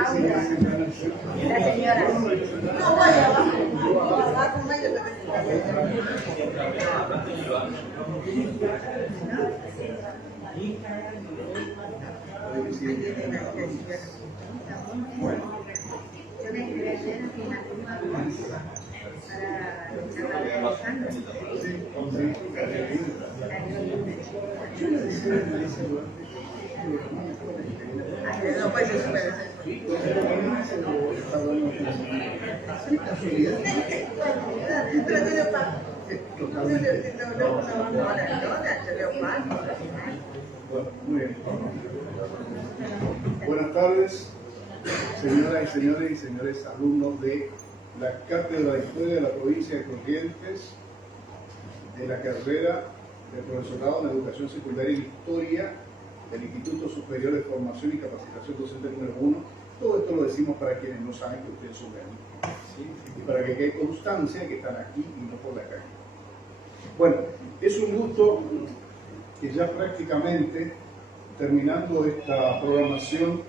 La señora. Bueno. Yo me quería hacer aquí una tumba para la Alejandro. No, pues eso me pero tiene pan. Muy bien. Buenas tardes, señoras y señores y señores alumnos de la Cátedra de Historia de la Provincia de Corrientes, de la carrera de Profesorado en Educación Secundaria y Historia del Instituto Superior de Formación y Capacitación Docente número 1. Todo esto lo decimos para quienes no saben que ustedes son de aquí, ¿sí? Y para que quede constancia que están aquí y no por la calle. Bueno, es un gusto que ya prácticamente terminando esta programación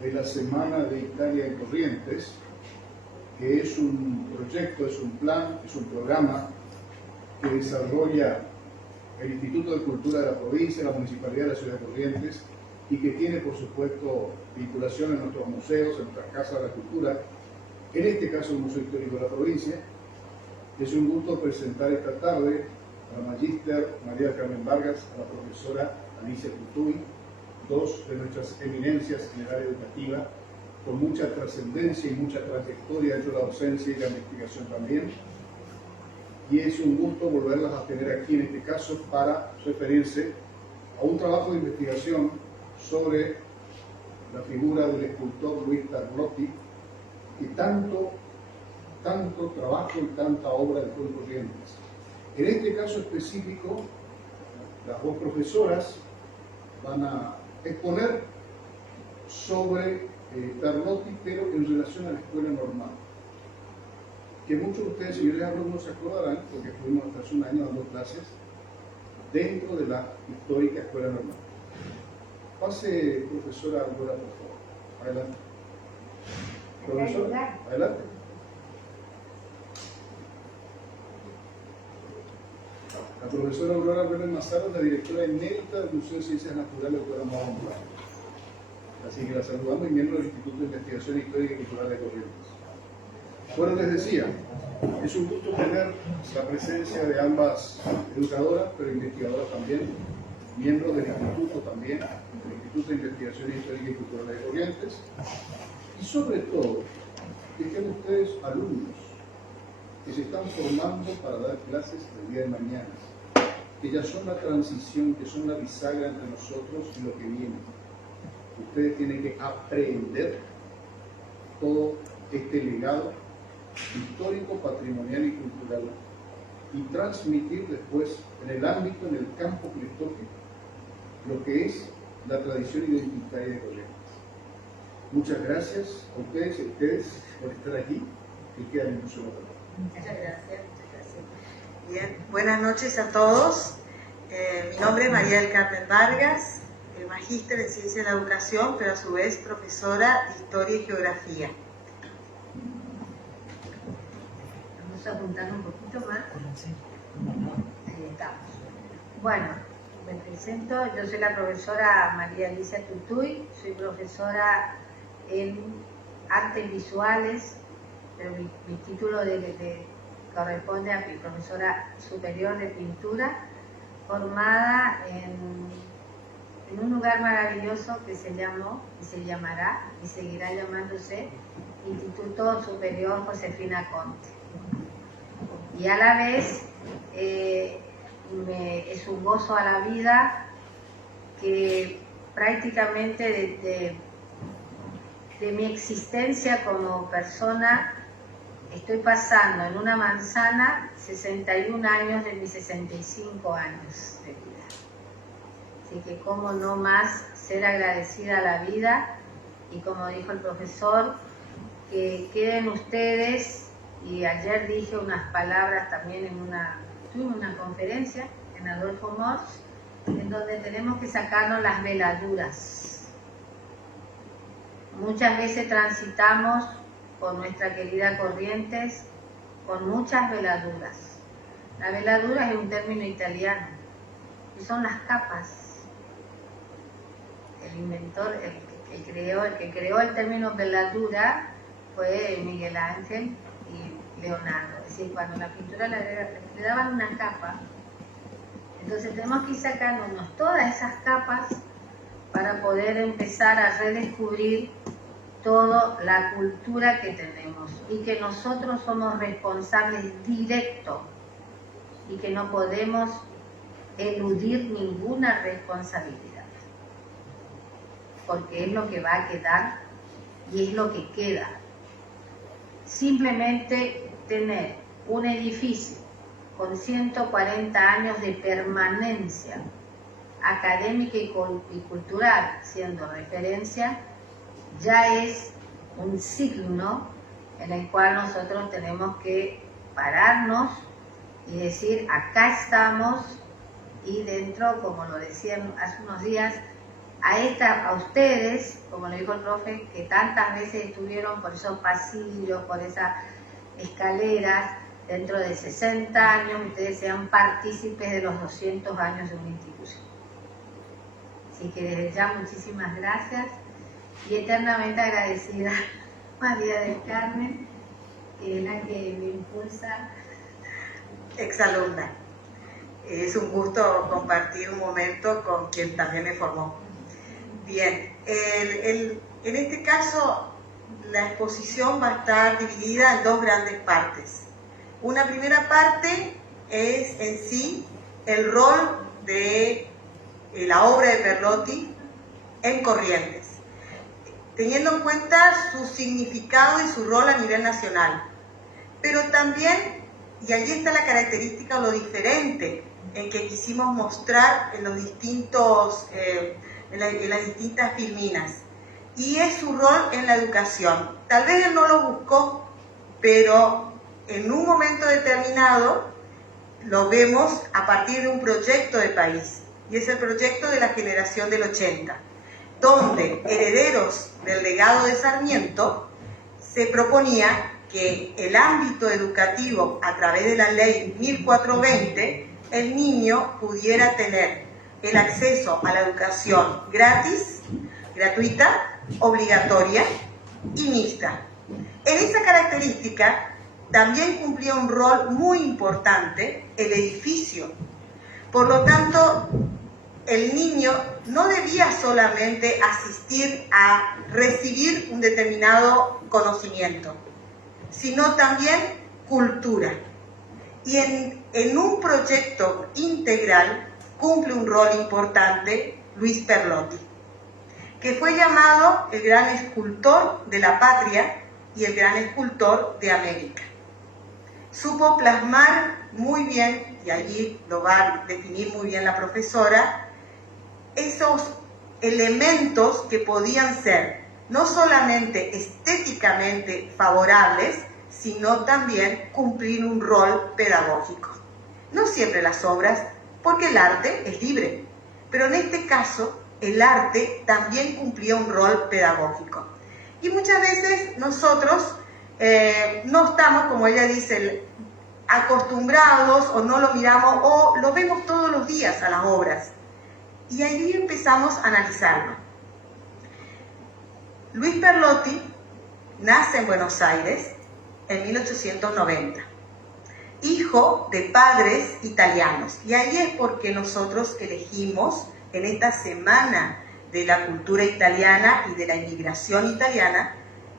de la Semana de Italia en Corrientes, que es un proyecto, es un plan, es un programa que desarrolla el Instituto de Cultura de la provincia, la Municipalidad de la Ciudad de Corrientes, y que tiene, por supuesto, vinculación en nuestros museos, en nuestras casas de la cultura, en este caso el Museo Histórico de la provincia. Es un gusto presentar esta tarde a la Magíster María del Carmen Vargas, a la profesora Alicia Tutuy, dos de nuestras eminencias en el área educativa, con mucha trascendencia y mucha trayectoria dentro de la docencia y la investigación también. Y es un gusto volverlas a tener aquí en este caso para referirse a un trabajo de investigación sobre la figura del escultor Luis Tarlotti, que tanto trabajo y tanta obra dejó en Corrientes. En este caso específico, las dos profesoras van a exponer sobre Tarlotti, pero en relación a la escuela normal, que muchos de ustedes, señores alumnos, se acordarán, porque estuvimos hasta hace un año dando clases dentro de la histórica escuela normal. Pase, profesora Aurora, por favor. Adelante. Profesora, adelante. La profesora Aurora Vélez Mazara es la directora emérita del Museo de Ciencias Naturales de Cuernavaca. Así que la saludamos y miembro del Instituto de Investigación Histórica y Cultural de Corrientes. Bueno, les decía, es un gusto tener la presencia de ambas educadoras, pero investigadoras también, miembros del Instituto también, del Instituto de Investigación Histórica y Cultural de Corrientes, y sobre todo, que sean ustedes alumnos que se están formando para dar clases el día de mañana, que ya son la transición, que son la bisagra entre nosotros y lo que viene. Ustedes tienen que aprender todo este legado histórico, patrimonial y cultural y transmitir después en el ámbito, en el campo que les toque, lo que es la tradición identitaria de Corrientes. Muchas gracias a ustedes y a ustedes por estar aquí y quedan en un solo trabajo. Muchas gracias, muchas gracias. Bien, buenas noches a todos. Mi nombre es María del Carmen Vargas, magíster en Ciencia de la Educación, pero a su vez profesora de Historia y Geografía. Vamos a apuntar un poquito más. Ahí estamos. Bueno, me presento. Yo soy la profesora María Alicia Tutuy. Soy profesora en artes visuales, pero mi título corresponde a mi profesora superior de pintura, formada en un lugar maravilloso que se llamó y se llamará y seguirá llamándose Instituto Superior Josefina Conte. Y a la vez es un gozo a la vida que prácticamente de mi existencia como persona, estoy pasando en una manzana 61 años de mis 65 años de vida. Así que cómo no más ser agradecida a la vida, y como dijo el profesor, que queden ustedes, y ayer dije unas palabras también en una conferencia en Adolfo Mors, en donde tenemos que sacarnos las veladuras. Muchas veces transitamos por nuestra querida Corrientes con muchas veladuras. La veladura es un término italiano y son las capas. El inventor, el que creó el término veladura fue Miguel Ángel y Leonardo. Es decir, cuando la pintura le daban una capa, entonces tenemos que ir sacándonos todas esas capas para poder empezar a redescubrir toda la cultura que tenemos, y que nosotros somos responsables directos y que no podemos eludir ninguna responsabilidad, porque es lo que va a quedar y es lo que queda. Simplemente tener un edificio con 140 años de permanencia académica y cultural siendo referencia, ya es un signo en el cual nosotros tenemos que pararnos y decir, acá estamos, y dentro, como lo decían hace unos días, a ustedes, como lo dijo el profe, que tantas veces estuvieron por esos pasillos, por esas escaleras, dentro de 60 años ustedes sean partícipes de los 200 años de una institución. Así que desde ya muchísimas gracias y eternamente agradecida María del Carmen, que es la que me impulsa. Exalumna. Es un gusto compartir un momento con quien también me formó. Bien, en este caso la exposición va a estar dividida en dos grandes partes. Una primera parte es en sí el rol de la obra de Perlotti en Corrientes, teniendo en cuenta su significado y su rol a nivel nacional. Pero también, y allí está la característica o lo diferente en que quisimos mostrar en los distintos, en las distintas filminas, y es su rol en la educación. Tal vez él no lo buscó, pero en un momento determinado lo vemos a partir de un proyecto de país, y es el proyecto de la generación del 80, donde herederos del legado de Sarmiento se proponía que el ámbito educativo, a través de la ley 1420, el niño pudiera tener el acceso a la educación gratis, gratuita, obligatoria y mixta. En esa característica también cumplía un rol muy importante el edificio. Por lo tanto, el niño no debía solamente asistir a recibir un determinado conocimiento, sino también cultura. Y en un proyecto integral cumple un rol importante Luis Perlotti, que fue llamado el gran escultor de la patria y el gran escultor de América. Supo plasmar muy bien, y allí lo va a definir muy bien la profesora, esos elementos que podían ser no solamente estéticamente favorables, sino también cumplir un rol pedagógico. No siempre las obras, porque el arte es libre, pero en este caso el arte también cumplía un rol pedagógico. Y muchas veces nosotros no estamos, como ella dice, acostumbrados, o no lo miramos, o lo vemos todos los días a las obras. Y ahí empezamos a analizarlo. Luis Perlotti nace en Buenos Aires en 1890, hijo de padres italianos. Y ahí es porque nosotros elegimos en esta semana de la cultura italiana y de la inmigración italiana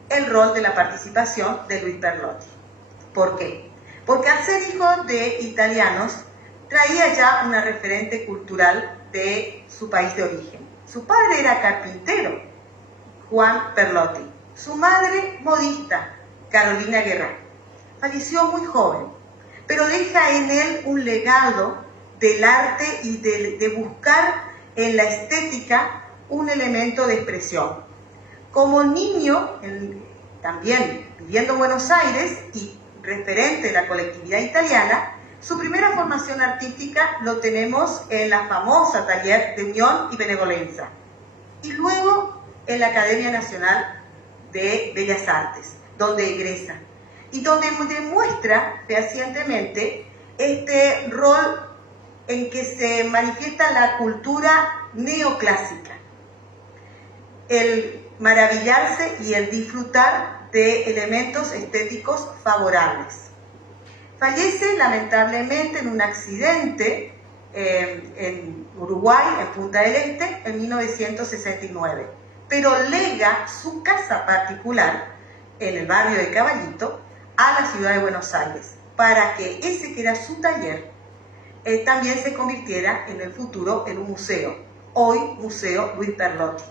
el rol de la participación de Luis Perlotti. ¿Por qué? Porque al ser hijo de italianos traía ya una referente cultural de su país de origen. Su padre era carpintero, Juan Perlotti. Su madre, modista, Carolina Guerra. Falleció muy joven, pero deja en él un legado del arte y de buscar en la estética un elemento de expresión. Como niño, también viviendo en Buenos Aires y referente de la colectividad italiana, su primera formación artística lo tenemos en la famosa taller de Unión y Benevolencia, y luego en la Academia Nacional de Bellas Artes, donde egresa, y donde demuestra fehacientemente este rol en que se manifiesta la cultura neoclásica, el maravillarse y el disfrutar de elementos estéticos favorables. Fallece lamentablemente en un accidente en Uruguay, en Punta del Este, en 1969, pero lega su casa particular en el barrio de Caballito a la ciudad de Buenos Aires, para que ese que era su taller también se convirtiera en el futuro en un museo, hoy Museo Luis Perlotti,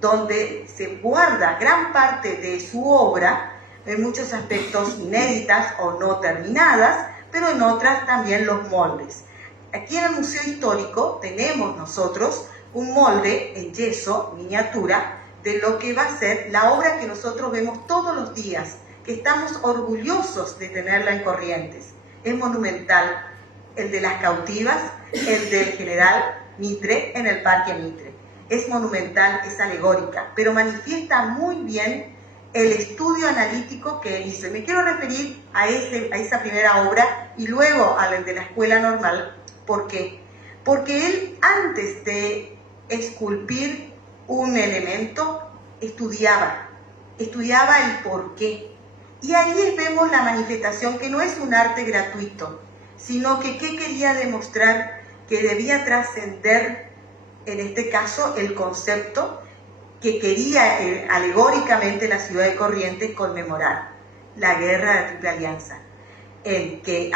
donde se guarda gran parte de su obra, en muchos aspectos inéditas o no terminadas, pero en otras también los moldes. Aquí en el Museo Histórico tenemos nosotros un molde en yeso, miniatura, de lo que va a ser la obra que nosotros vemos todos los días, que estamos orgullosos de tenerla en Corrientes. Es monumental, el de las cautivas, el del general Mitre en el Parque Mitre. Es monumental, es alegórica, pero manifiesta muy bien el estudio analítico que él hizo. Y me quiero referir a esa primera obra y luego a la de la Escuela Normal. ¿Por qué? Porque él, antes de esculpir un elemento, estudiaba el porqué. Y ahí vemos la manifestación, que no es un arte gratuito, sino que ¿qué quería demostrar? Que debía trascender, en este caso, el concepto que quería alegóricamente la ciudad de Corrientes conmemorar, la Guerra de la Triple Alianza, en que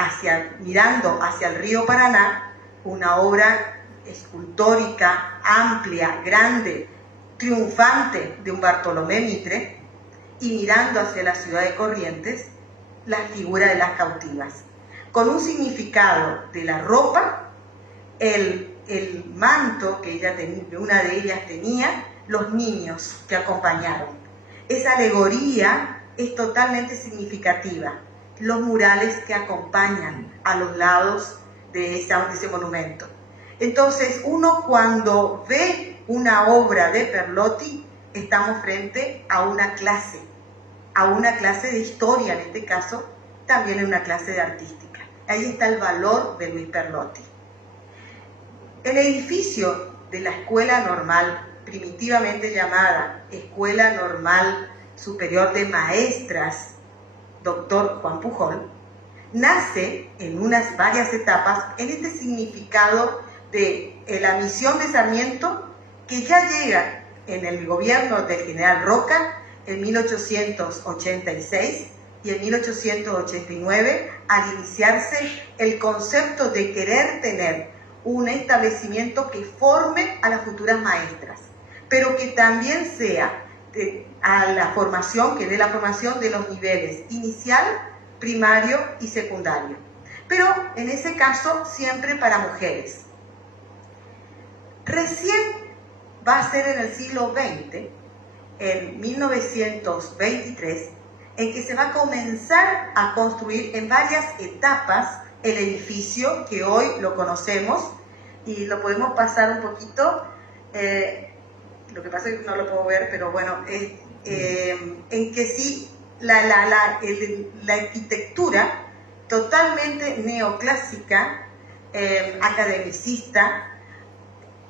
mirando hacia el río Paraná, una obra escultórica, amplia, grande, triunfante de un Bartolomé Mitre, y mirando hacia la ciudad de Corrientes, la figura de las cautivas, con un significado de la ropa, el manto que una de ellas tenía, los niños que acompañaron. Esa alegoría es totalmente significativa. Los murales que acompañan a los lados de ese monumento. Entonces, uno cuando ve una obra de Perlotti, estamos frente a una clase de historia, en este caso, también en una clase de artística. Ahí está el valor de Luis Perlotti. El edificio de la Escuela Normal, primitivamente llamada Escuela Normal Superior de Maestras, Dr. Juan Pujol, nace en varias etapas en este significado de la misión de Sarmiento, que ya llega en el gobierno del general Roca en 1886 y en 1889, al iniciarse el concepto de querer tener un establecimiento que forme a las futuras maestras, pero que también sea que dé la formación de los niveles inicial, primario y secundario, pero en ese caso siempre para mujeres. Recién va a ser en el siglo XX, en 1923, en que se va a comenzar a construir en varias etapas el edificio que hoy lo conocemos, y lo podemos pasar un poquito, lo que pasa es que no lo puedo ver, pero bueno, en que sí, la arquitectura totalmente neoclásica, academicista,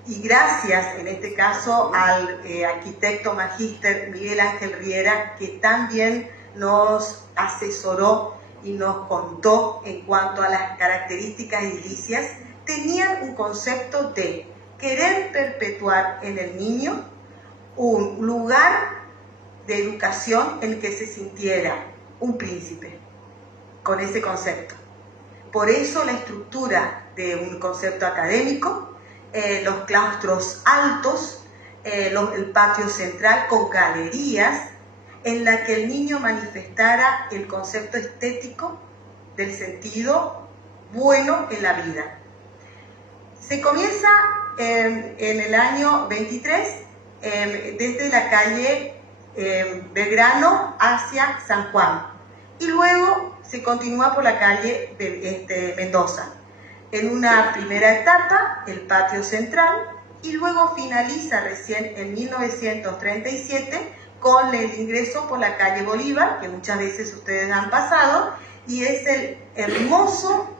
y gracias en este caso al arquitecto magíster Miguel Ángel Riera, que también nos asesoró y nos contó en cuanto a las características edilicias, tenían un concepto de querer perpetuar en el niño un lugar de educación en el que se sintiera un príncipe, con ese concepto. Por eso la estructura de un concepto académico, los claustros altos, el patio central con galerías en la que el niño manifestara el concepto estético del sentido bueno en la vida. Se comienza en el año 23 desde la calle Belgrano hacia San Juan y luego se continúa por la calle Mendoza. En una primera etapa, el patio central, y luego finaliza recién en 1937 con el ingreso por la calle Bolívar, que muchas veces ustedes han pasado, y es el hermoso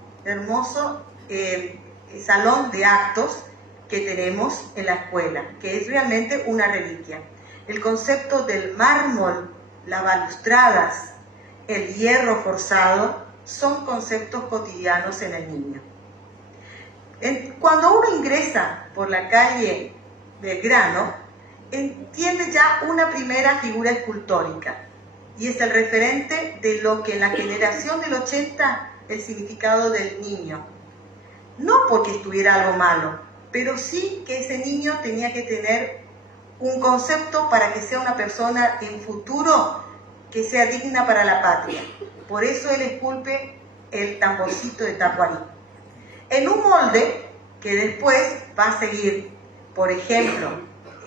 salón de actos que tenemos en la escuela, que es realmente una reliquia. El concepto del mármol, las balustradas, el hierro forzado, son conceptos cotidianos en el niño. Cuando uno ingresa por la calle Belgrano, entiende ya una primera figura escultórica, y es el referente de lo que en la generación del 80 el significado del niño. No porque estuviera algo malo, pero sí que ese niño tenía que tener un concepto para que sea una persona en futuro que sea digna para la patria. Por eso él esculpe el tamborcito de Tacuarí. En un molde que después va a seguir, por ejemplo,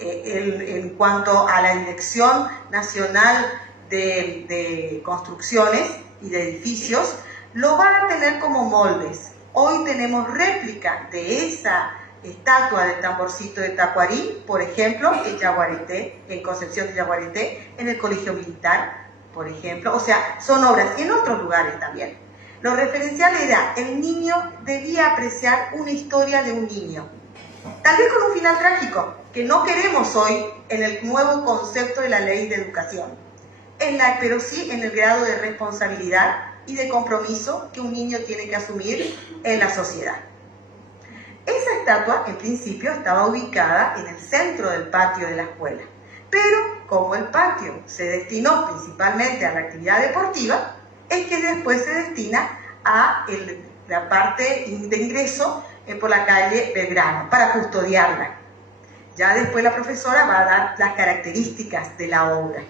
en cuanto a la Dirección Nacional de Construcciones y de Edificios, lo van a tener como moldes. Hoy tenemos réplica de esa estatua del tamborcito de Tacuarí, por ejemplo, en Yaguareté, en Concepción de Yaguareté, en el Colegio Militar, por ejemplo. O sea, son obras, y en otros lugares también. Lo referencial era, el niño debía apreciar una historia de un niño. Tal vez con un final trágico, que no queremos hoy en el nuevo concepto de la ley de educación. Pero sí en el grado de responsabilidad y de compromiso que un niño tiene que asumir en la sociedad. Esa estatua, en principio, estaba ubicada en el centro del patio de la escuela. Pero, como el patio se destinó principalmente a la actividad deportiva, es que después se destina a la parte de ingreso por la calle Belgrano, para custodiarla. Ya después la profesora va a dar las características de la obra.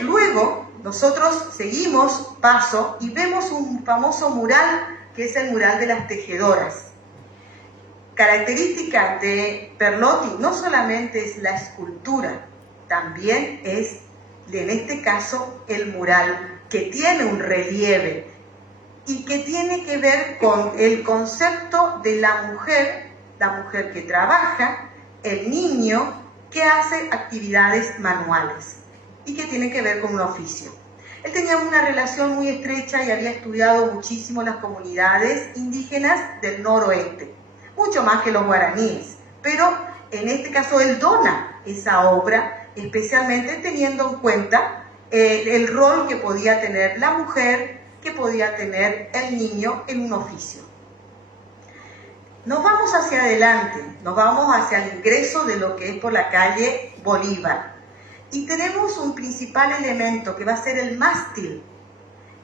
Luego, nosotros seguimos paso y vemos un famoso mural, que es el mural de las tejedoras. Característica de Perlotti no solamente es la escultura, también es, en este caso, el mural, que tiene un relieve y que tiene que ver con el concepto de la mujer que trabaja, el niño que hace actividades manuales y que tiene que ver con un oficio. Él tenía una relación muy estrecha y había estudiado muchísimo las comunidades indígenas del noroeste, mucho más que los guaraníes, pero en este caso él dona esa obra, especialmente teniendo en cuenta el rol que podía tener la mujer, que podía tener el niño en un oficio. Nos vamos hacia adelante, nos vamos hacia el ingreso de lo que es por la calle Bolívar. Y tenemos un principal elemento que va a ser el mástil.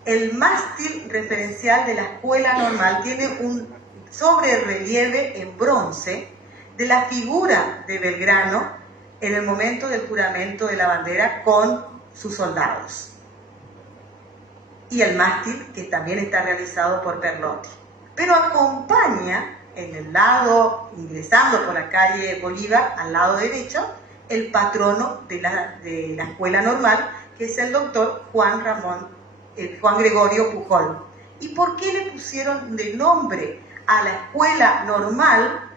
El mástil referencial de la escuela normal tiene un sobrerelieve en bronce de la figura de Belgrano en el momento del juramento de la bandera con sus soldados. Y el mástil, que también está realizado por Perlotti. Pero acompaña en el lado, ingresando por la calle Bolívar, al lado derecho, el patrono de la escuela normal, que es el doctor Juan Gregorio Pujol. ¿Y por qué le pusieron de nombre a la escuela normal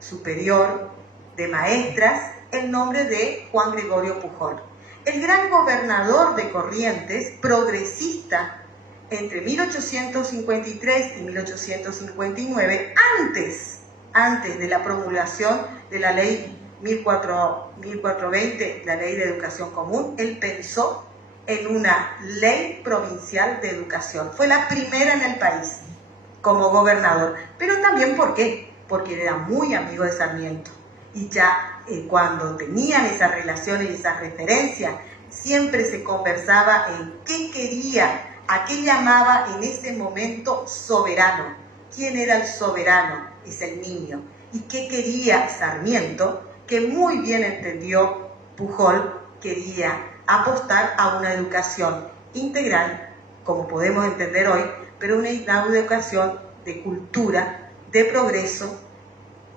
superior de maestras el nombre de Juan Gregorio Pujol? El gran gobernador de Corrientes, progresista, entre 1853 y 1859, antes de la promulgación de la ley 1420, la ley de educación común, él pensó en una ley provincial de educación. Fue la primera en el país como gobernador. Pero también, ¿por qué? Porque era muy amigo de Sarmiento. Y ya cuando tenían esas relaciones y esas referencias, siempre se conversaba en qué quería, a qué llamaba en ese momento soberano. ¿Quién era el soberano? Es el niño. ¿Y qué quería Sarmiento? que muy bien entendió Pujol, quería apostar a una educación integral, como podemos entender hoy, pero una educación de cultura, de progreso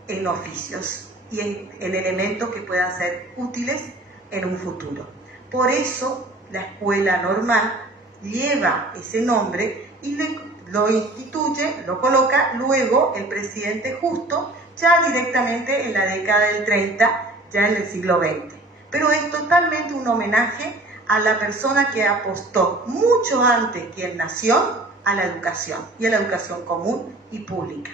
en oficios y en elementos que puedan ser útiles en un futuro. Por eso la escuela normal lleva ese nombre y lo instituye, lo coloca luego el presidente Justo, ya directamente en la década del 30, ya en el siglo XX. Pero es totalmente un homenaje a la persona que apostó mucho antes que él nació a la educación, y a la educación común y pública.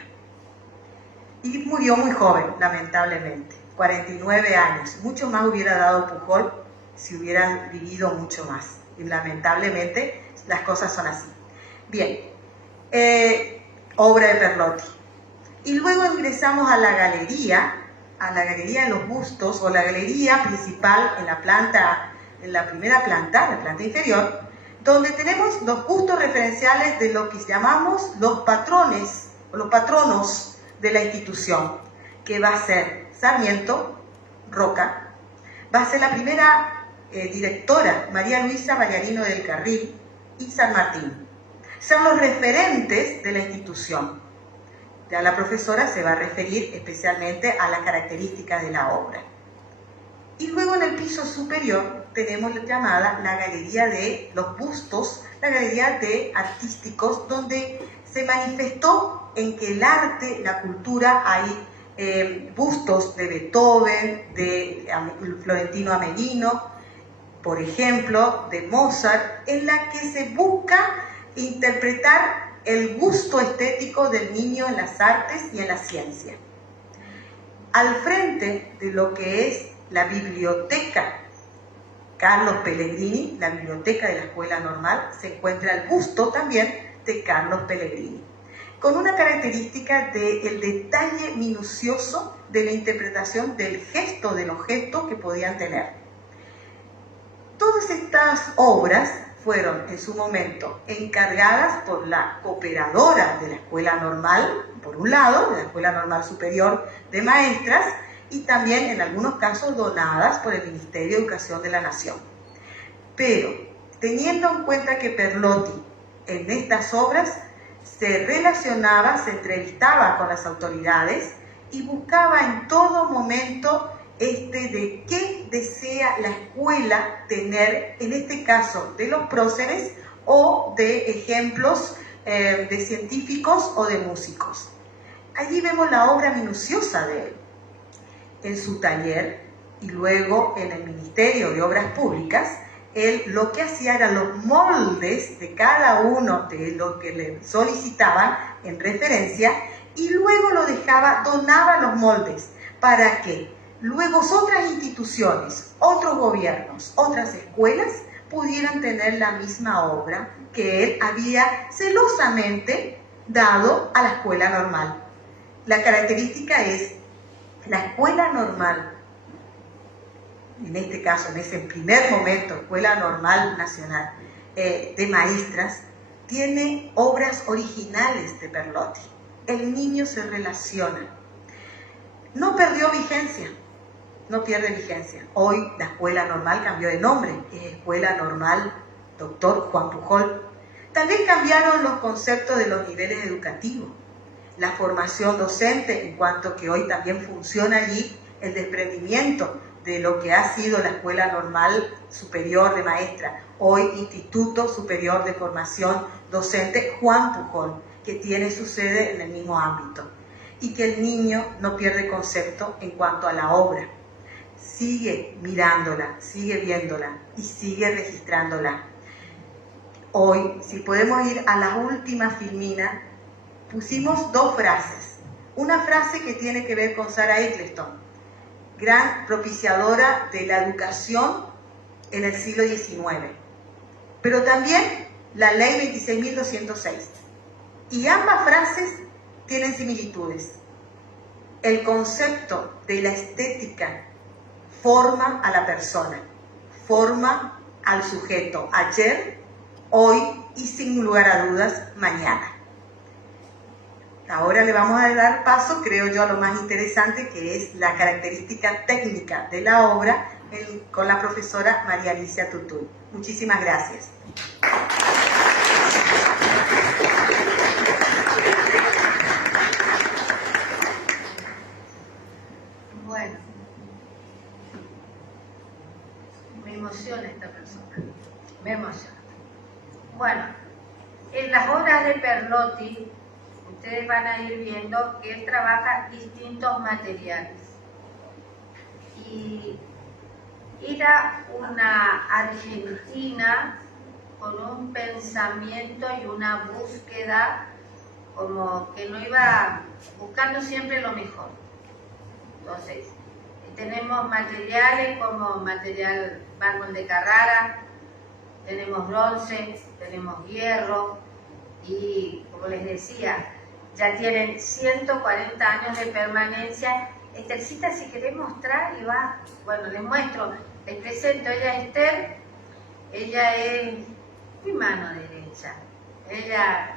Y murió muy joven, lamentablemente, 49 años. Mucho más hubiera dado Pujol si hubiera vivido mucho más. Y lamentablemente las cosas son así. Bien, obra de Perlotti. Y luego ingresamos a la galería de los bustos, o la galería principal en la primera planta, la planta inferior, donde tenemos los bustos referenciales de lo que llamamos los patrones, o los patronos de la institución, que va a ser Sarmiento, Roca, va a ser la primera directora, María Luisa Vallarino del Carril, y San Martín. Son los referentes de la institución. Ya la profesora se va a referir especialmente a las características de la obra. Y luego en el piso superior tenemos la llamada la galería de los bustos, la galería de artísticos, donde se manifestó en que el arte, la cultura, hay bustos de Beethoven, de Florentino Amelino, por ejemplo, de Mozart, en la que se busca interpretar el gusto estético del niño en las artes y en la ciencia. Al frente de lo que es la biblioteca Carlos Pellegrini, la biblioteca de la Escuela Normal, se encuentra el busto también de Carlos Pellegrini, con una característica del detalle minucioso de la interpretación del gesto, de los gestos que podían tener. Todas estas obras fueron en su momento encargadas por la cooperadora de la Escuela Normal, por un lado, de la Escuela Normal Superior de Maestras, y también en algunos casos donadas por el Ministerio de Educación de la Nación. Pero, teniendo en cuenta que Perlotti en estas obras se relacionaba, se entrevistaba con las autoridades y buscaba en todo momento de qué desea la escuela tener, en este caso de los próceres o de ejemplos de científicos o de músicos. Allí vemos la obra minuciosa de él, en su taller y luego en el Ministerio de Obras Públicas. Él lo que hacía era los moldes de cada uno de lo que le solicitaban en referencia y luego lo dejaba, donaba los moldes para que luego otras instituciones, otros gobiernos, otras escuelas pudieran tener la misma obra que él había celosamente dado a la Escuela Normal. La característica es la Escuela Normal, en este caso, en ese primer momento, Escuela Normal Nacional de Maestras, tiene obras originales de Perlotti. El niño se relaciona. No perdió vigencia, no pierde vigencia. Hoy la Escuela Normal cambió de nombre, es Escuela Normal Dr. Juan Pujol. Tal vez cambiaron los conceptos de los niveles educativos, la formación docente, en cuanto que hoy también funciona allí el desprendimiento de lo que ha sido la Escuela Normal Superior de Maestra, hoy Instituto Superior de Formación Docente Juan Pujol, que tiene su sede en el mismo ámbito, y que el niño no pierde concepto en cuanto a la obra. Sigue mirándola, sigue viéndola y sigue registrándola. Hoy, si podemos ir a la última filmina, pusimos dos frases. Una frase que tiene que ver con Sarah Eccleston, gran propiciadora de la educación en el siglo XIX, pero también la ley 26.206. Y ambas frases tienen similitudes. El concepto de la estética forma a la persona, forma al sujeto, ayer, hoy y sin lugar a dudas, mañana. Ahora le vamos a dar paso, creo yo, a lo más interesante, que es la característica técnica de la obra con la profesora María Alicia Tutuy. Muchísimas gracias. Bueno, me emociona esta persona, me emociona. Bueno, en las obras de Perlotti, ustedes van a ir viendo que él trabaja distintos materiales. Y era una argentina con un pensamiento y una búsqueda como que no iba buscando siempre lo mejor. Entonces, tenemos materiales como material mármol de Carrara, tenemos bronce, tenemos hierro y, como les decía, ya tienen 140 años de permanencia. Esthercita, si querés mostrar, y va, bueno, les muestro, les presento, ella es Esther, ella es mi mano derecha, ella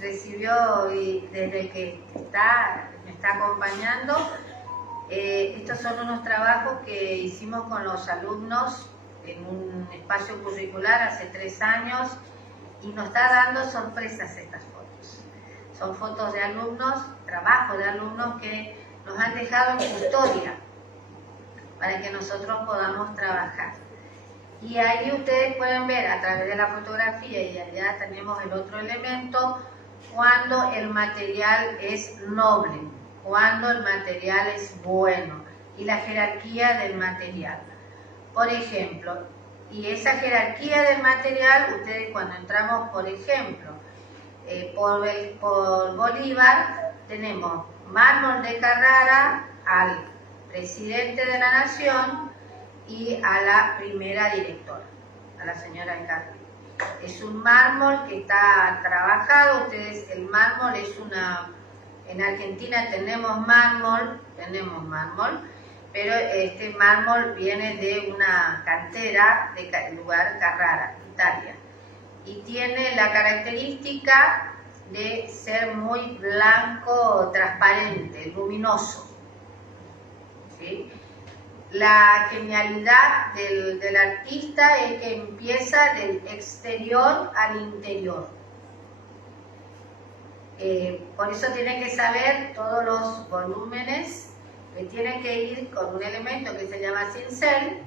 recibió y desde que me está acompañando. Estos son unos trabajos que hicimos con los alumnos en un espacio curricular hace 3 años y nos está dando sorpresas estas fotos. Son fotos de alumnos, trabajos de alumnos que nos han dejado en custodia para que nosotros podamos trabajar. Y ahí ustedes pueden ver a través de la fotografía, y allá tenemos el otro elemento, cuando el material es noble, cuando el material es bueno y la jerarquía del material. Por ejemplo, y esa jerarquía del material, ustedes cuando entramos, por ejemplo, por Bolívar, tenemos mármol de Carrara al presidente de la Nación y a la primera directora, a la señora Alcalde. Es un mármol que está trabajado. Ustedes, el mármol es en Argentina tenemos mármol, pero este mármol viene de una cantera del lugar Carrara, Italia, y tiene la característica de ser muy blanco, transparente, luminoso. ¿Sí? La genialidad del artista es que empieza del exterior al interior. Por eso tiene que saber todos los volúmenes, que tiene que ir con un elemento que se llama cincel,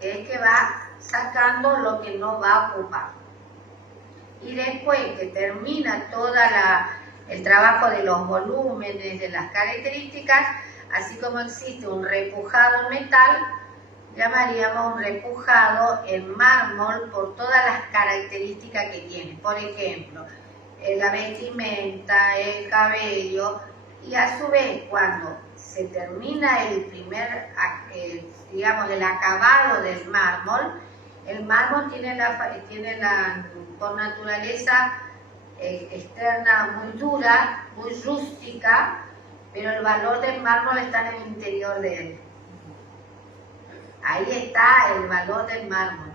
que es que va sacando lo que no va a ocupar. Y después que termina todo el trabajo de los volúmenes, de las características, así como existe un repujado en metal, llamaríamos un repujado en mármol por todas las características que tiene. Por ejemplo, la vestimenta, el cabello, y a su vez cuando se termina el primer, digamos, el acabado del mármol, el mármol tiene por naturaleza externa muy dura, muy rústica, pero el valor del mármol está en el interior de él. Ahí está el valor del mármol.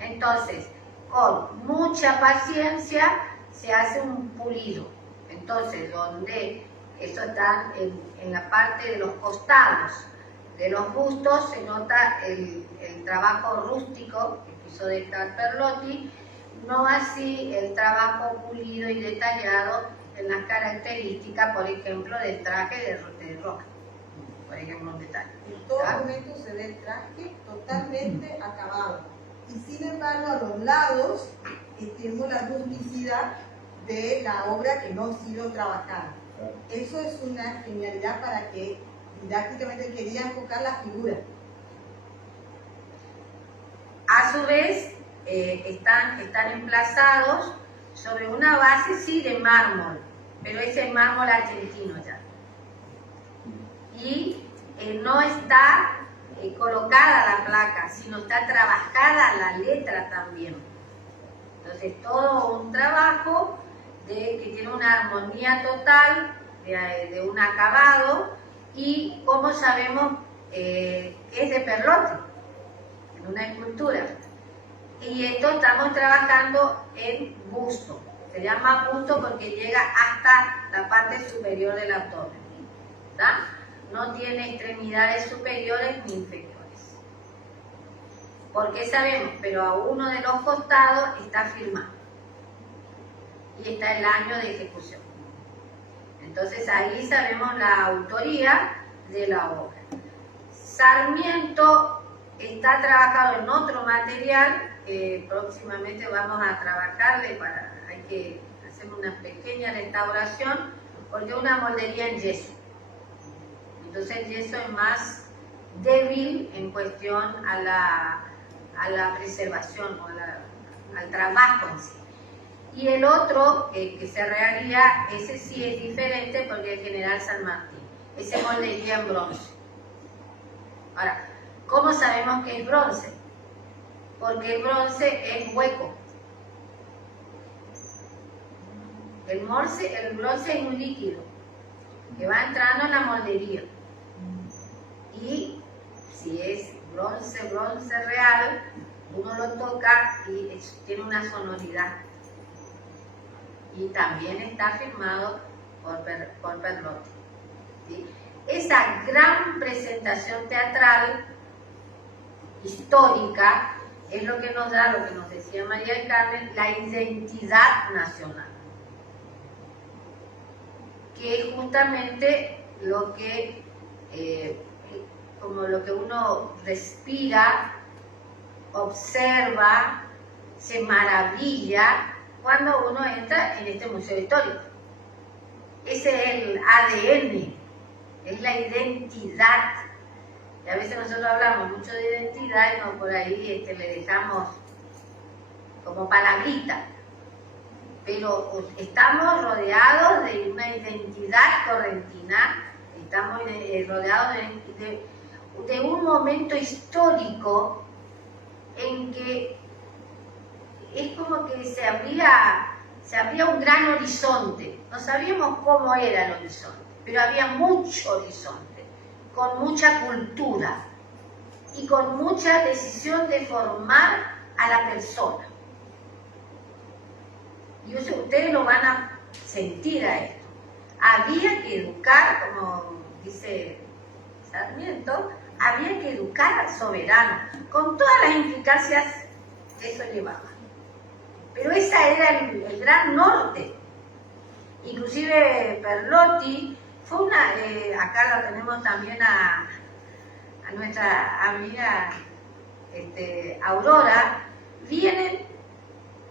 Entonces, con mucha paciencia se hace un pulido. Entonces, donde eso está en la parte de los costados de los bustos, se nota el trabajo rústico que quiso dejar Perlotti, no así el trabajo pulido y detallado en las características, por ejemplo, del traje de Roca, por ejemplo, un detalle. En todo momento se ve el traje totalmente acabado. Y sin embargo, a los lados tenemos la rusticidad de la obra que no ha sido trabajada. Eso es una genialidad para que didácticamente quería enfocar la figura. A su vez, están emplazados sobre una base, sí, de mármol, pero es el mármol argentino ya. Y no está colocada la placa, sino está trabajada la letra también. Entonces, todo un trabajo que tiene una armonía total, de un acabado, y como sabemos que es de Perlotti, en una escultura. Y esto estamos trabajando en busto. Se llama busto porque llega hasta la parte superior del abdomen. ¿Tá? No tiene extremidades superiores ni inferiores. ¿Por qué sabemos? Pero a uno de los costados está firmado. Y está el año de ejecución. Entonces ahí sabemos la autoría de la obra. Sarmiento está trabajado en otro material que próximamente vamos a trabajarle hay que hacer una pequeña restauración porque es una moldería en yeso. Entonces el yeso es más débil en cuestión a la preservación o al trabajo en sí. Y el otro que se reharía, ese sí es diferente porque es General San Martín. Ese moldería en bronce. Ahora, ¿cómo sabemos que es bronce? Porque el bronce es hueco. El bronce es un líquido que va entrando en la moldería. Y si es bronce real, uno lo toca y tiene una sonoridad. Y también está firmado por Perlotti. ¿Sí? Esa gran presentación teatral histórica es lo que nos da, lo que nos decía María del Carmen, la identidad nacional, que es justamente lo que como lo que uno respira, observa, se maravilla cuando uno entra en este museo histórico. Ese es el ADN, es la identidad. Y a veces nosotros hablamos mucho de identidad y no por ahí le dejamos como palabrita. Pero estamos rodeados de una identidad correntina, estamos rodeados de un momento histórico en que es como que se abría un gran horizonte. No sabíamos cómo era el horizonte, pero había mucho horizonte, con mucha cultura y con mucha decisión de formar a la persona. Y ustedes lo van a sentir a esto. Había que educar, como dice Sarmiento, había que educar al soberano, con todas las implicancias que eso llevaba. Pero esa era el gran norte. Inclusive Perlotti fue acá lo tenemos también a nuestra amiga Aurora, vienen,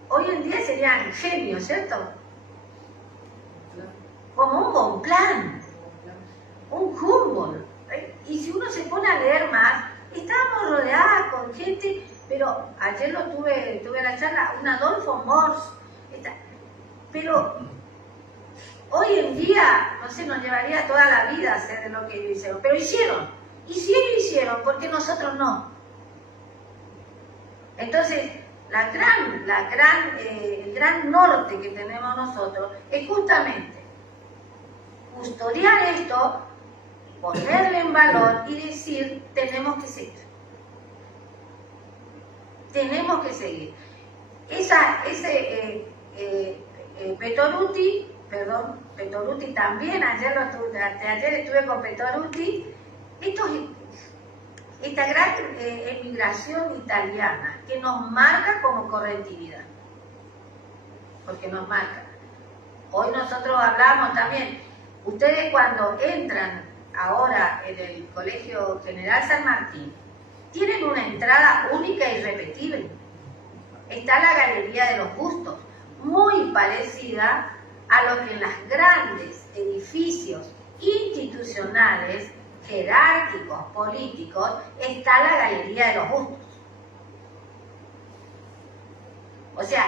hoy en día serían genios, ¿cierto? Como un Bonpland, un Humboldt. Y si uno se pone a leer más, estábamos rodeadas con gente, pero ayer tuve la charla, un Adolfo Mors, pero hoy en día, no sé, nos llevaría toda la vida a hacer lo que ellos hicieron, pero hicieron. Y si ellos hicieron, ¿por qué nosotros no? Entonces, el gran norte que tenemos nosotros es justamente custodiar esto, ponerle en valor y decir, tenemos que seguir. Tenemos que seguir. Petoruti también, ayer estuve con Petoruti. Esta gran emigración italiana que nos marca como correntividad, porque nos marca. Hoy nosotros hablamos también, ustedes cuando entran ahora en el Colegio General San Martín, tienen una entrada única e irrepetible. Está la Galería de los Bustos, muy parecida a lo que en los grandes edificios institucionales, jerárquicos, políticos, está la Galería de los Bustos. O sea,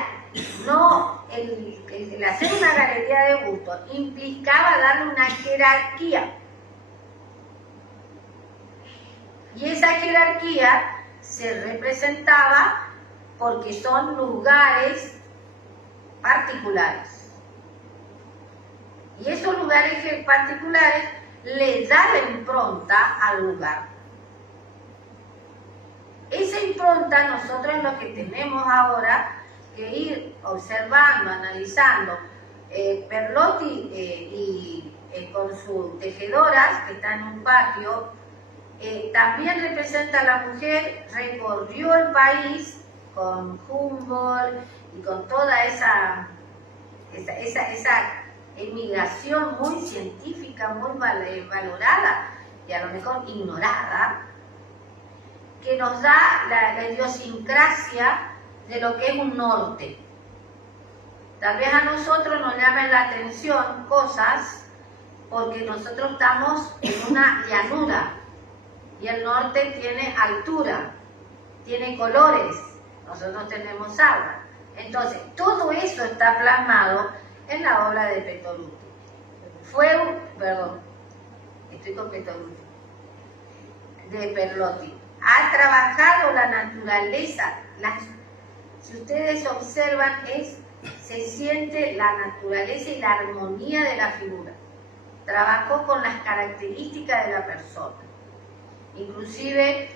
no, el hacer una galería de bustos implicaba darle una jerarquía. Y esa jerarquía se representaba porque son lugares particulares. Y esos lugares particulares le dan la impronta al lugar. Esa impronta nosotros es lo que tenemos ahora, que ir observando, analizando. Perlotti con sus tejedoras, que está en un patio, también representa a la mujer, recorrió el país con Humboldt y con toda esa emigración muy científica, muy valorada y a lo mejor ignorada, que nos da la idiosincrasia de lo que es un norte. Tal vez a nosotros nos llamen la atención cosas porque nosotros estamos en una llanura y el norte tiene altura, tiene colores, nosotros tenemos agua. Entonces, todo eso está plasmado en la obra de Pettoruti. De Perlotti. Ha trabajado la naturaleza. Si ustedes observan, se siente la naturaleza y la armonía de la figura. Trabajó con las características de la persona. Inclusive,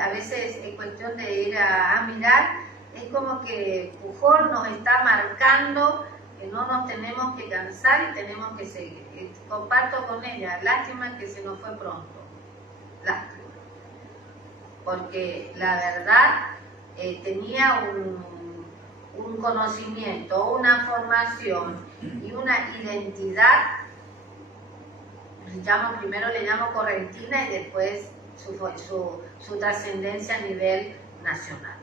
a veces es cuestión de ir a mirar, es como que Pujol nos está marcando que no nos tenemos que cansar y tenemos que seguir. Comparto con ella, lástima que se nos fue pronto, lástima. Porque la verdad tenía un conocimiento, una formación y una identidad, primero le llamo correntina y después su trascendencia a nivel nacional.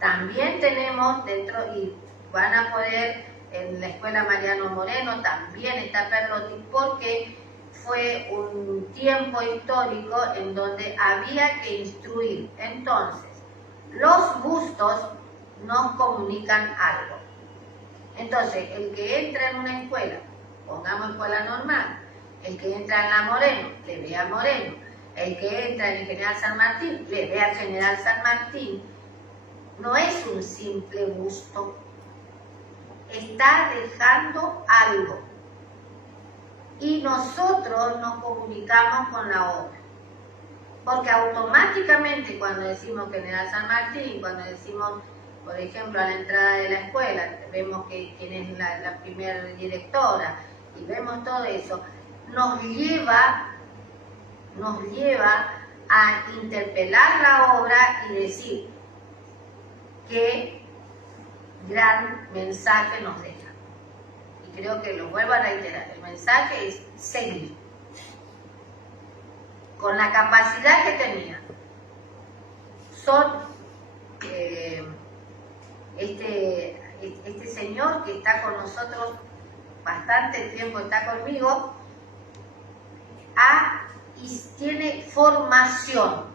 También tenemos dentro, y van a poder, en la Escuela Mariano Moreno también está Perlotti, porque fue un tiempo histórico en donde había que instruir. Entonces, los bustos nos comunican algo. Entonces, el que entra en una escuela, pongamos escuela normal, el que entra en la Moreno, le ve a Moreno, el que entra en el General San Martín, le ve al General San Martín. No es un simple busto, está dejando algo. Y nosotros nos comunicamos con la obra. Porque automáticamente cuando decimos General San Martín, cuando decimos, por ejemplo, a la entrada de la escuela, vemos quién es la primera directora y vemos todo eso, nos lleva a interpelar la obra y decir qué gran mensaje nos deja. Y creo que lo vuelvo a reiterar, el mensaje es seguir. Con la capacidad que tenía. Este señor que está con nosotros bastante tiempo, está conmigo, y tiene formación.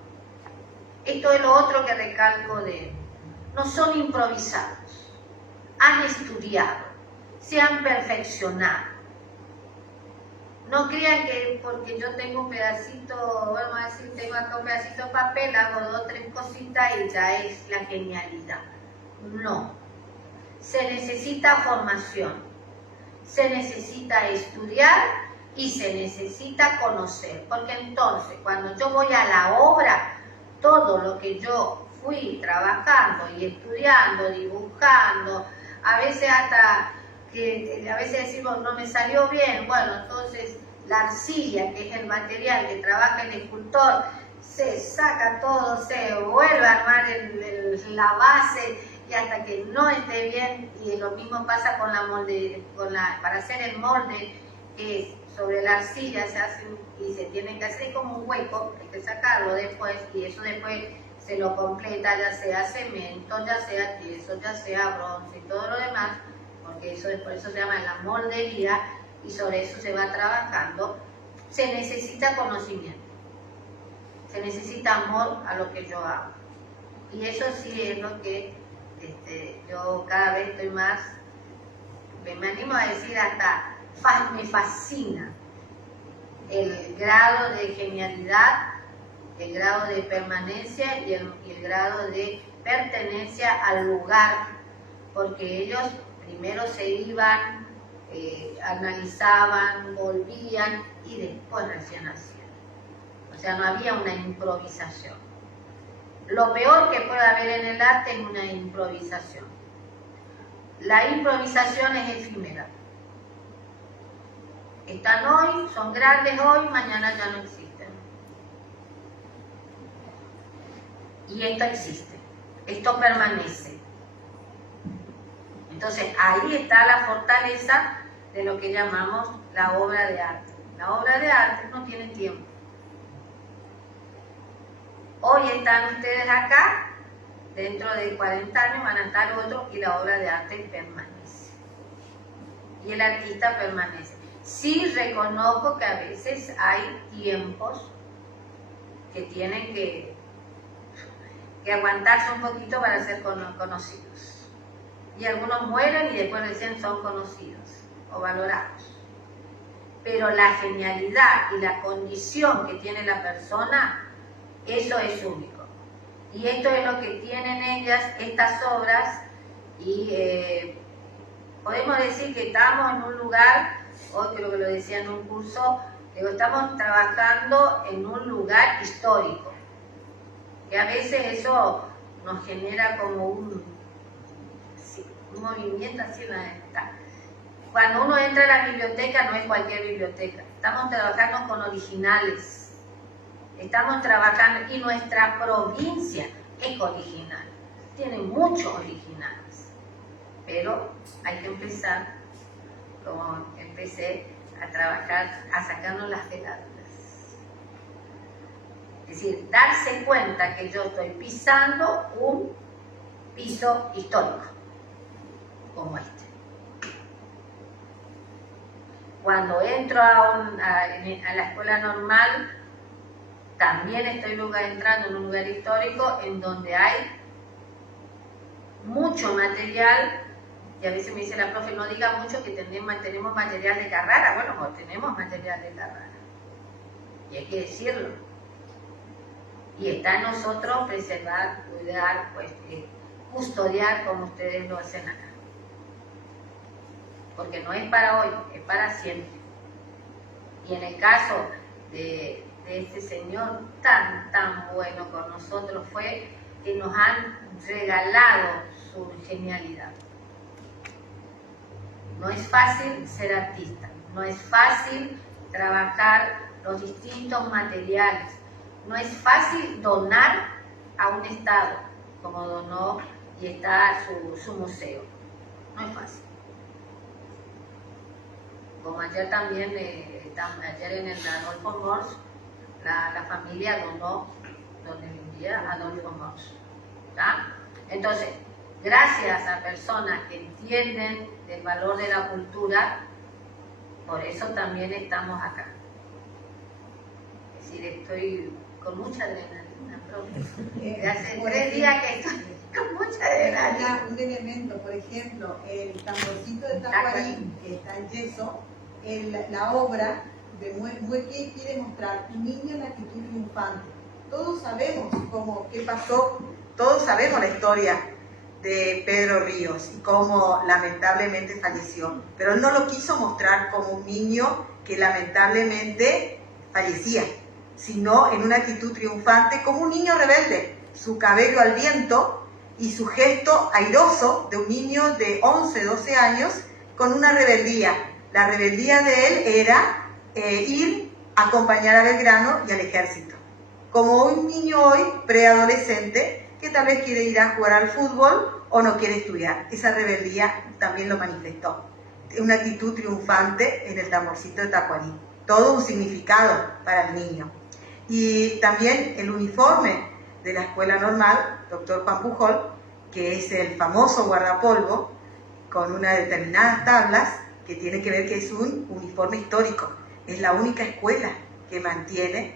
Esto es lo otro que recalco de él. No son improvisados, han estudiado, se han perfeccionado. No crean que porque yo tengo un pedacito, vamos a decir, tengo acá un pedacito de papel, hago 2 o 3 cositas y ya es la genialidad. No. Se necesita formación, se necesita estudiar y se necesita conocer. Porque entonces, cuando yo voy a la obra, todo lo que yo fui trabajando y estudiando, dibujando, a veces hasta que a veces decimos no me salió bien, bueno, entonces la arcilla, que es el material que trabaja el escultor, se saca todo, se vuelve a armar la base y hasta que no esté bien, y lo mismo pasa con la molde, para hacer el molde, que sobre la arcilla se hace y se tiene que hacer como un hueco, hay que sacarlo después y eso después se lo completa, ya sea cemento, ya sea yeso, ya sea bronce y todo lo demás, porque por eso se llama la moldería y sobre eso se va trabajando. Se necesita conocimiento, se necesita amor a lo que yo hago, y eso sí es lo que yo cada vez estoy más, me animo a decir hasta me fascina el grado de genialidad, el grado de permanencia y el grado de pertenencia al lugar, porque ellos primero se iban, analizaban, volvían y después recién hacían. O sea, no había una improvisación. Lo peor que puede haber en el arte es una improvisación. La improvisación es efímera. Están hoy, son grandes hoy, mañana ya no existen. Y esto existe, esto permanece. Entonces ahí está la fortaleza de lo que llamamos la obra de arte. La obra de arte no tiene tiempo. Hoy están ustedes acá, dentro de 40 años van a estar otros y la obra de arte permanece. Y el artista permanece. Sí reconozco que a veces hay tiempos que tienen que aguantarse un poquito para ser conocidos. Y algunos mueren y después recién son conocidos o valorados. Pero la genialidad y la condición que tiene la persona, eso es único. Y esto es lo que tienen ellas, estas obras, y podemos decir que estamos en un lugar, hoy creo que lo decía en un curso, digo, estamos trabajando en un lugar histórico, que a veces eso nos genera como un movimiento así en la esta. Cuando uno entra a la biblioteca no es cualquier biblioteca, estamos trabajando con originales, estamos trabajando, y nuestra provincia es original, tiene muchos originales, pero hay que empezar, como empecé a trabajar, a sacarnos las pegaduras. Es decir, darse cuenta que yo estoy pisando un piso histórico, como este. Cuando entro a la escuela normal, también estoy entrando en un lugar histórico en donde hay mucho material, y a veces me dice la profe, no diga mucho que tenemos material de Carrara. Bueno, pues tenemos material de Carrara, y hay que decirlo. Y está en nosotros preservar, cuidar, pues, custodiar como ustedes lo hacen acá. Porque no es para hoy, es para siempre. Y en el caso de este señor tan bueno con nosotros fue que nos han regalado su genialidad. No es fácil ser artista, no es fácil trabajar los distintos materiales, no es fácil donar a un estado, como donó y está su museo, no es fácil. Como ayer también, ayer en el Adolfo Mors, la familia donó donde vivía Adolfo Mors. Entonces, gracias a personas que entienden el valor de la cultura, por eso también estamos acá. Es decir, estoy con mucha adrenalina, profe. Hace 3 días que estoy con mucha adrenalina. Un elemento, por ejemplo, el tamborcito de Tacuarí, que está en yeso, la obra ¿qué quiere mostrar? Un niño en actitud triunfante. Todos sabemos qué pasó, todos sabemos la historia de Pedro Ríos y cómo lamentablemente falleció, pero él no lo quiso mostrar como un niño que lamentablemente fallecía, sino en una actitud triunfante como un niño rebelde, su cabello al viento y su gesto airoso de un niño de 11, 12 años con una rebeldía. La rebeldía de él era ir a acompañar a Belgrano y al ejército. Como un niño hoy, preadolescente, que tal vez quiere ir a jugar al fútbol o no quiere estudiar. Esa rebeldía también lo manifestó. Una actitud triunfante en el tamborcito de Tacuarí. Todo un significado para el niño. Y también el uniforme de la escuela normal, Dr. Juan Pujol, que es el famoso guardapolvo, con unas determinadas tablas, que tiene que ver que es un uniforme histórico. Es la única escuela que mantiene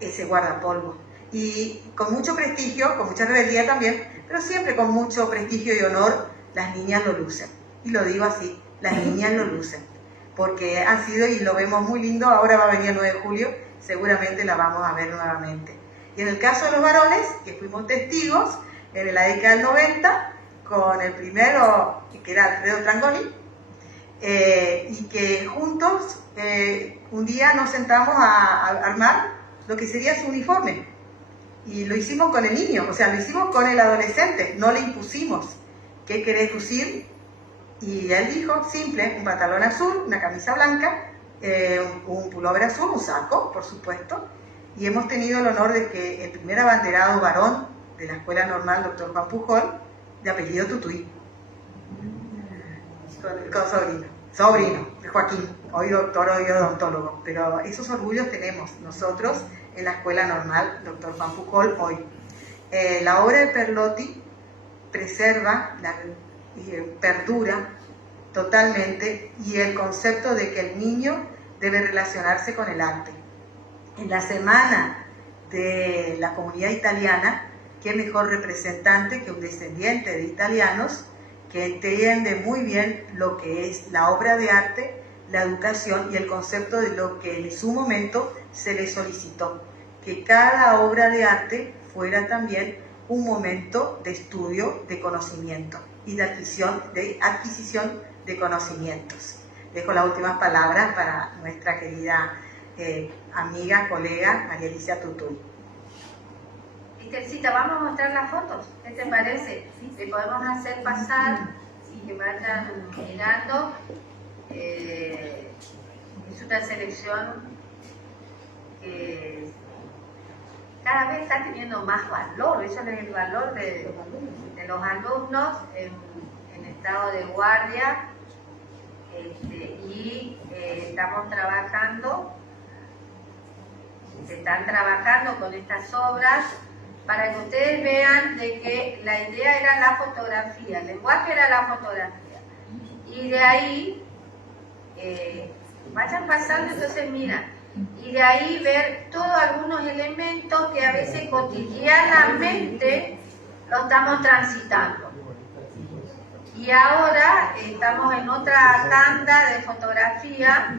ese guardapolvo. Y con mucho prestigio, con mucha rebeldía también, pero siempre con mucho prestigio y honor, las niñas lo lucen. Y lo digo así, las niñas lo lucen. Porque han sido, y lo vemos muy lindo, ahora va a venir el 9 de julio, seguramente la vamos a ver nuevamente. Y en el caso de los varones, que fuimos testigos en la década del 90, con el primero, que era Alfredo Trangoni, y que juntos un día nos sentamos a armar lo que sería su uniforme. Y lo hicimos con el niño, o sea, lo hicimos con el adolescente, no le impusimos. ¿Qué querés lucir? Y él dijo, simple, un pantalón azul, una camisa blanca, un pullover azul, un saco, por supuesto. Y hemos tenido el honor de que el primer abanderado varón de la Escuela Normal, doctor Juan Pujol, de apellido Tutuy, con sobrino de Joaquín, hoy doctor, hoy odontólogo. Pero esos orgullos tenemos nosotros en la Escuela Normal, doctor Juan Pujol, hoy. La obra de Perlotti preserva, perdura totalmente, y el concepto de que el niño debe relacionarse con el arte. En la semana de la comunidad italiana, qué mejor representante que un descendiente de italianos que entiende muy bien lo que es la obra de arte, la educación y el concepto de lo que en su momento se le solicitó, que cada obra de arte fuera también un momento de estudio, de conocimiento y de adquisición de conocimientos. Dejo las últimas palabras para nuestra querida amiga, colega, María Alicia Tutuy. Esthercita, vamos a mostrar las fotos. ¿Qué te parece? Le podemos hacer pasar y que vayan mirando. Es una selección que cada vez está teniendo más valor. Eso es el valor de los alumnos en estado de guardia. Y estamos trabajando, se están trabajando con estas obras para que ustedes vean de que la idea era la fotografía, el lenguaje era la fotografía. Y de ahí, vayan pasando, entonces mira, y de ahí ver todos algunos elementos que a veces cotidianamente lo estamos transitando. Y ahora estamos en otra tanda de fotografía,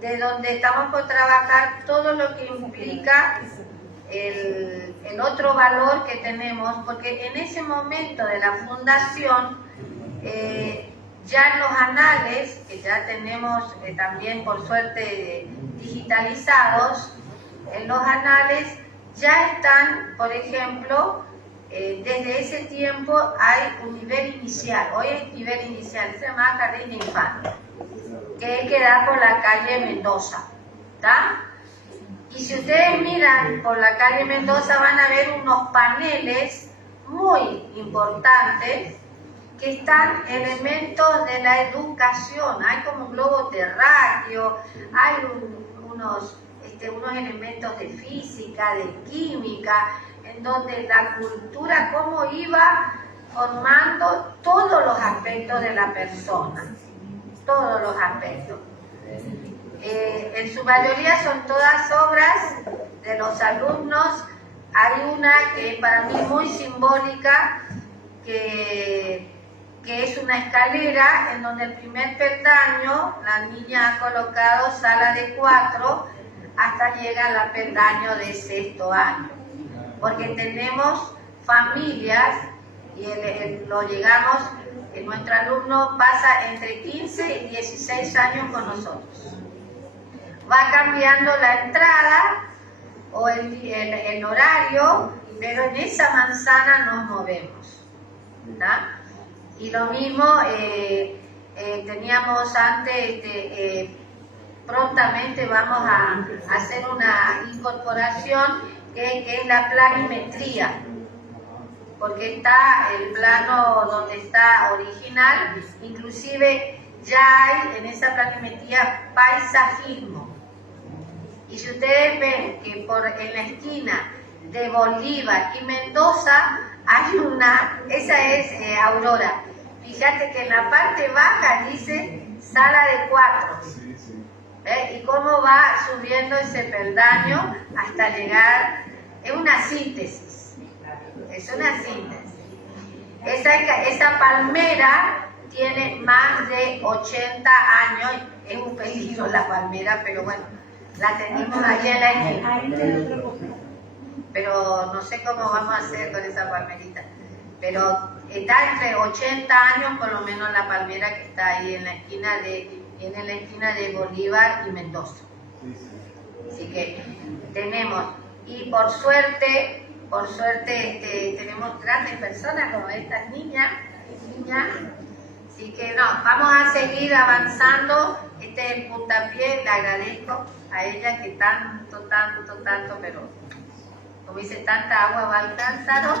de donde estamos por trabajar todo lo que implica el otro valor que tenemos, porque en ese momento de la fundación, ya en los anales, que ya tenemos también por suerte digitalizados, en los anales ya están, por ejemplo, desde ese tiempo hay un nivel inicial, hoy es nivel inicial, se llama Jardín de Infantes, que queda por la calle Mendoza, ¿está? Y si ustedes miran por la calle Mendoza van a ver unos paneles muy importantes que están elementos de la educación, hay como un globo terráqueo, hay unos elementos de física, de química, en donde la cultura cómo iba formando todos los aspectos de la persona, todos los aspectos. En su mayoría son todas obras de los alumnos. Hay una que para mí es muy simbólica, que es una escalera en donde el primer peldaño, la niña ha colocado sala de 4 hasta llegar al peldaño de 6º año. Porque tenemos familias y nuestro alumno pasa entre 15 y 16 años con nosotros. Va cambiando la entrada o el horario, pero en esa manzana nos movemos, ¿tá? Y lo mismo teníamos antes, prontamente vamos a hacer una incorporación que es la planimetría, porque está el plano donde está original, inclusive ya hay en esa planimetría paisajismo. Y si ustedes ven que en la esquina de Bolívar y Mendoza hay esa es Aurora. Fíjate que en la parte baja dice sala de 4. ¿Y cómo va subiendo ese peldaño hasta llegar? Es una síntesis. Es una síntesis. Esa palmera tiene más de 80 años. Es un peligro la palmera, pero bueno, la tenemos ahí en la esquina. Pero no sé cómo vamos a hacer con esa palmerita. Pero está entre 80 años por lo menos la palmera que está ahí en la esquina de Bolívar y Mendoza. Así que tenemos, y por suerte por suerte tenemos grandes personas como estas niñas. Así que no, vamos a seguir avanzando. Este es el puntapié, le agradezco a ella que tanto, pero como dice, tanta agua va al cántaro.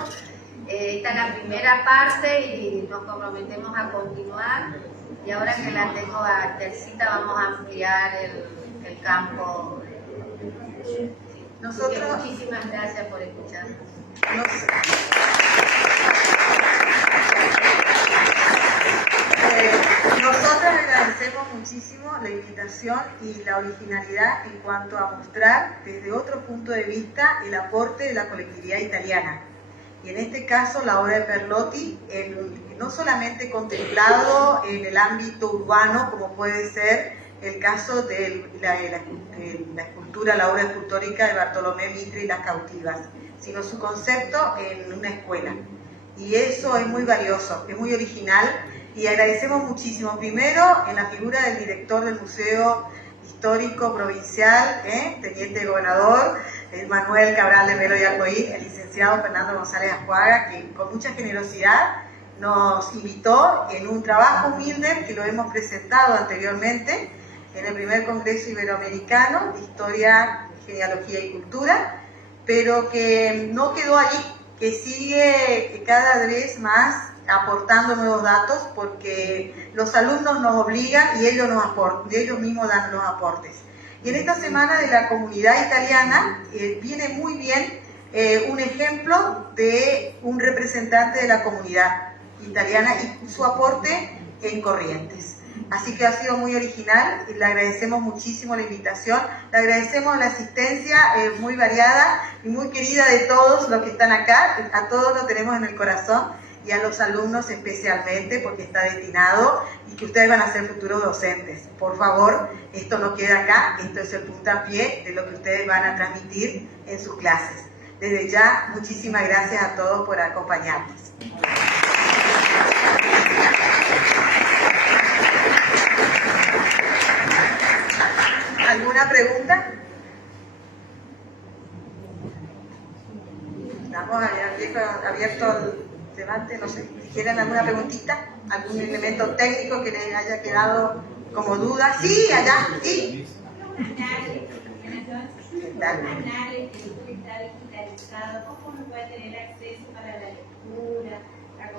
Esta es la primera parte y nos comprometemos a continuar. Y ahora que la tengo a Tercita, vamos a ampliar el campo. Nosotros, muchísimas gracias por escucharnos. Nosotros agradecemos muchísimo la invitación y la originalidad en cuanto a mostrar desde otro punto de vista el aporte de la colectividad italiana. Y en este caso la obra de Perlotti, no solamente contemplado en el ámbito urbano, como puede ser el caso de la escultura, la obra escultórica de Bartolomé Mitre y Las Cautivas, sino su concepto en una escuela. Y eso es muy valioso, es muy original, y agradecemos muchísimo, primero, en la figura del director del Museo Histórico Provincial, teniente gobernador, Manuel Cabral de Melo y Arcoín, el licenciado Fernando González Ajuaga, que con mucha generosidad nos invitó en un trabajo humilde que lo hemos presentado anteriormente en el primer Congreso Iberoamericano de Historia, Genealogía y Cultura, pero que no quedó allí, que sigue cada vez más aportando nuevos datos, porque los alumnos nos obligan y ellos mismos dan los aportes. Y en esta semana de la comunidad italiana viene muy bien un ejemplo de un representante de la comunidad italiana y su aporte en Corrientes. Así que ha sido muy original y le agradecemos muchísimo la invitación, le agradecemos la asistencia muy variada y muy querida de todos los que están acá, a todos los tenemos en el corazón, y a los alumnos especialmente, porque está destinado y que ustedes van a ser futuros docentes. Por favor, esto no queda acá, esto es el puntapié de lo que ustedes van a transmitir en sus clases. Desde ya, muchísimas gracias a todos por acompañarnos. ¿Alguna pregunta? Estamos abierto al debate, no sé. Si quieren alguna preguntita, algún elemento técnico que les haya quedado como duda. Sí, allá, sí. ¿Cómo uno puede tener acceso para la lectura?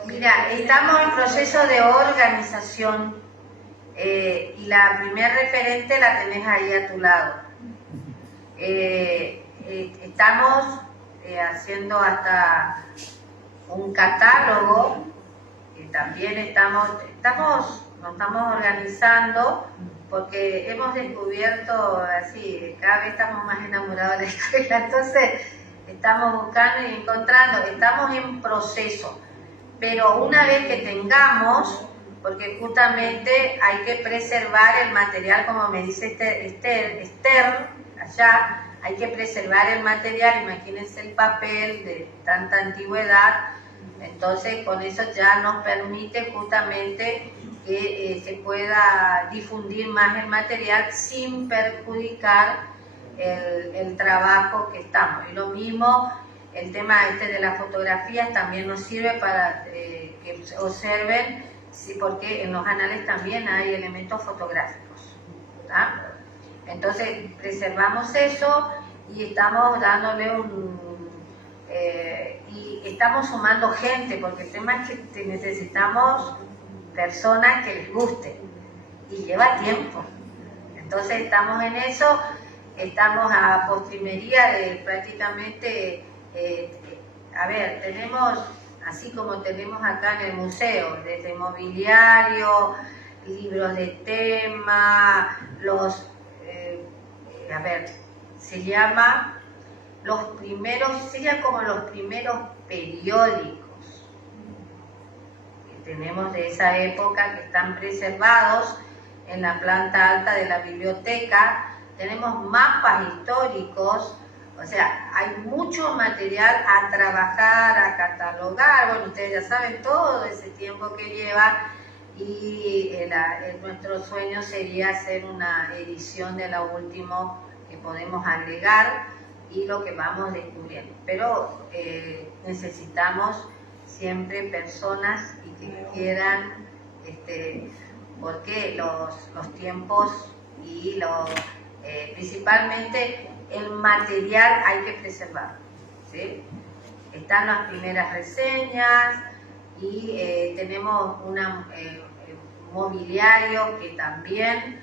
Mira, estamos en proceso de organización y la primer referente la tenés ahí a tu lado. Estamos haciendo hasta un catálogo, también nos estamos organizando, porque hemos descubierto así, cada vez estamos más enamorados de la escuela, entonces estamos buscando y encontrando, estamos en proceso, pero una vez que tengamos, porque justamente hay que preservar el material, como me dice Esther, allá, hay que preservar el material, imagínense el papel de tanta antigüedad, entonces con eso ya nos permite justamente que se pueda difundir más el material sin perjudicar el trabajo que estamos. Y lo mismo, el tema de las fotografías también nos sirve para que observen, sí, porque en los anales también hay elementos fotográficos, ¿tá? Entonces preservamos eso y estamos dándole y estamos sumando gente, porque el tema es que necesitamos personas que les guste y lleva tiempo. Entonces estamos en eso, estamos a postrimería de prácticamente, tenemos, así como tenemos acá en el museo, desde mobiliario, libros de tema, sería como los primeros periódicos que tenemos de esa época, que están preservados en la planta alta de la biblioteca. Tenemos mapas históricos, o sea, hay mucho material a trabajar, a catalogar. Bueno, ustedes ya saben todo ese tiempo que lleva, y nuestro sueño sería hacer una edición de lo último que podemos agregar, y lo que vamos descubriendo. Pero necesitamos siempre personas y que quieran, porque los tiempos y principalmente el material hay que preservar, ¿sí? Están las primeras reseñas y tenemos un mobiliario que también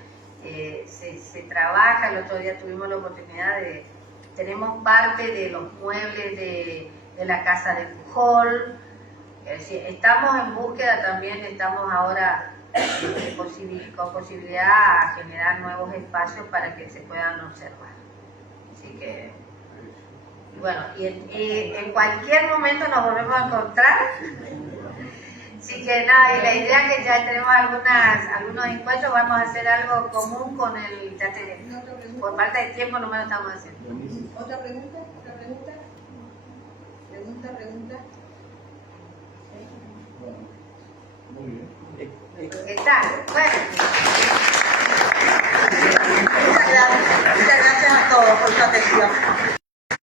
se trabaja. El otro día tuvimos la oportunidad tenemos parte de los muebles de la casa de Pujol. Estamos en búsqueda también, estamos ahora con posibilidad a generar nuevos espacios para que se puedan observar. Así que, bueno, y en cualquier momento nos volvemos a encontrar. Así que nada, y la idea es que ya tenemos algunos encuentros, vamos a hacer algo común con el por falta de tiempo no me lo estamos haciendo. ¿Otra pregunta? ¿Pregunta? Muy bien. ¿Qué tal? Bueno.